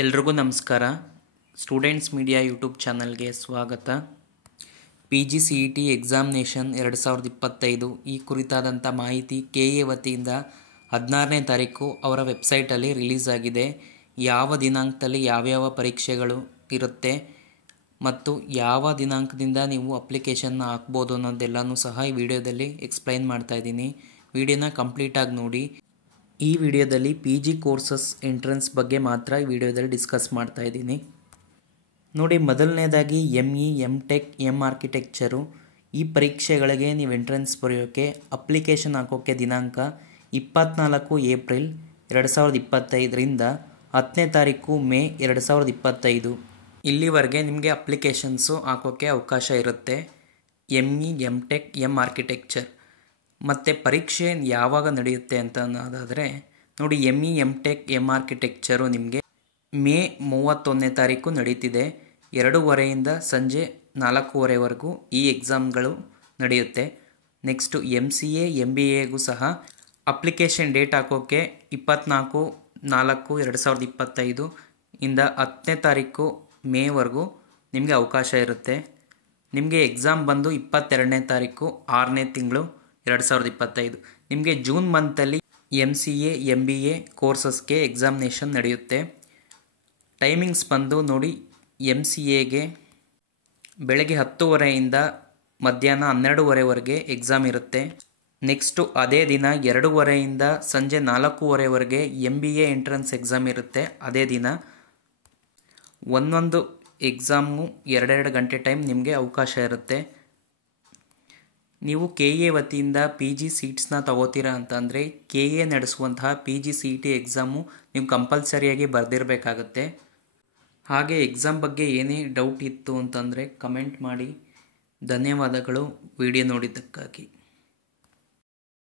ಎಲ್ರಿಗೂ ನಮಸ್ಕಾರ. Students media YouTube ಚಾನಲ್ಗೆ ಸ್ವಾಗತ. PGCET ಎಕ್ಸಾಮಿನೇಷನ್ 2025 ಈ ಕುರಿತಾದಂಥ ಮಾಹಿತಿ KA ವತಿಯಿಂದ 16ನೇ ತಾರೀಕು ಅವರ ವೆಬ್ಸೈಟಲ್ಲಿ ರಿಲೀಸ್ ಆಗಿದೆ. ಯಾವ ದಿನಾಂಕದಲ್ಲಿ ಯಾವ್ಯಾವ ಪರೀಕ್ಷೆಗಳು ಇರುತ್ತೆ ಮತ್ತು ಯಾವ ದಿನಾಂಕದಿಂದ ನೀವು ಅಪ್ಲಿಕೇಶನ್ನ ಹಾಕ್ಬೋದು ಅನ್ನೋದೆಲ್ಲನೂ ಸಹ ಈ ವಿಡಿಯೋದಲ್ಲಿ ಎಕ್ಸ್ಪ್ಲೈನ್ ಮಾಡ್ತಾ ಇದ್ದೀನಿ. ವಿಡಿಯೋನ ಕಂಪ್ಲೀಟಾಗಿ ನೋಡಿ. ಈ ವಿಡಿಯೋದಲ್ಲಿ PG ಕೋರ್ಸಸ್ ಎಂಟ್ರೆನ್ಸ್ ಬಗ್ಗೆ ಮಾತ್ರ ಈ ವಿಡಿಯೋದಲ್ಲಿ ಡಿಸ್ಕಸ್ ಮಾಡ್ತಾ ಇದ್ದೀನಿ. ನೋಡಿ, ಮೊದಲನೇದಾಗಿ ME, MTech, ಆರ್ಕಿಟೆಕ್ಚರು ಈ ಪರೀಕ್ಷೆಗಳಿಗೆ ನೀವು ಎಂಟ್ರೆನ್ಸ್ ಬರೆಯೋಕ್ಕೆ ಅಪ್ಲಿಕೇಶನ್ ಹಾಕೋಕ್ಕೆ ದಿನಾಂಕ 24 ಏಪ್ರಿಲ್ 2025ರಿಂದ 10ನೇ ತಾರೀಕು ಮೇ 2025 ಇಲ್ಲಿವರೆಗೆ ನಿಮಗೆ ಅಪ್ಲಿಕೇಶನ್ಸು ಹಾಕೋಕ್ಕೆ ಅವಕಾಶ ಇರುತ್ತೆ. ME, MTech, ಆರ್ಕಿಟೆಕ್ಚರ್ ಮತ್ತು ಪರೀಕ್ಷೆ ಯಾವಾಗ ನಡೆಯುತ್ತೆ ಅಂತ ಅನ್ನೋದಾದರೆ ನೋಡಿ, ME, MTech, ಆರ್ಕಿಟೆಕ್ಚರು ನಿಮಗೆ ಮೇ 31ನೇ ತಾರೀಕು ನಡೀತಿದೆ. 2:30ಯಿಂದ ಸಂಜೆ 4:30ವರೆಗೂ ಈ ಎಕ್ಸಾಮ್ಗಳು ನಡೆಯುತ್ತೆ. ನೆಕ್ಸ್ಟು MCA, MBAಗೂ ಸಹ ಅಪ್ಲಿಕೇಶನ್ ಡೇಟ್ ಹಾಕೋಕ್ಕೆ 24/4/2025 ಇಂದ 10ನೇ ತಾರೀಕು ಮೇವರೆಗೂ ನಿಮಗೆ ಅವಕಾಶ ಇರುತ್ತೆ. ನಿಮಗೆ ಎಕ್ಸಾಮ್ ಬಂದು 22ನೇ ತಾರೀಕು 6ನೇ ತಿಂಗಳು 2025. ನಿಮಗೆ ಜೂನ್ ಮಂತಲ್ಲಿ MCA, MBA ಕೋರ್ಸಸ್ಗೆ ಎಕ್ಸಾಮಿನೇಷನ್ ನಡೆಯುತ್ತೆ. ಟೈಮಿಂಗ್ಸ್ ಬಂದು ನೋಡಿ, MCAಗೆ ಬೆಳಗ್ಗೆ 10:30ಯಿಂದ ಮಧ್ಯಾಹ್ನ 12:30ವರೆಗೆ ಎಕ್ಸಾಮ್ ಇರುತ್ತೆ. ನೆಕ್ಸ್ಟು ಅದೇ ದಿನ 2:30ಯಿಂದ ಸಂಜೆ 4:30ವರೆಗೆ MBA ಎಂಟ್ರೆನ್ಸ್ ಎಕ್ಸಾಮ್ ಇರುತ್ತೆ. ಅದೇ ದಿನ ಒಂದೊಂದು ಎಕ್ಸಾಮು 2 ಗಂಟೆ ಟೈಮ್ ನಿಮಗೆ ಅವಕಾಶ ಇರುತ್ತೆ. ನೀವು KA ವತಿಯಿಂದ PG ಸೀಟ್ಸ್ನ ತಗೋತೀರಾ ಅಂತಂದರೆ KA ನಡೆಸುವಂತಹ PGCET ಎಕ್ಸಾಮು ನೀವು ಕಂಪಲ್ಸರಿಯಾಗಿ ಬರೆದಿರಬೇಕಾಗತ್ತೆ. ಹಾಗೆ ಎಕ್ಸಾಮ್ ಬಗ್ಗೆ ಏನೇ ಡೌಟ್ ಇತ್ತು ಅಂತಂದರೆ ಕಮೆಂಟ್ ಮಾಡಿ. ಧನ್ಯವಾದಗಳು ವಿಡಿಯೋ ನೋಡಿದ್ದಕ್ಕಾಗಿ.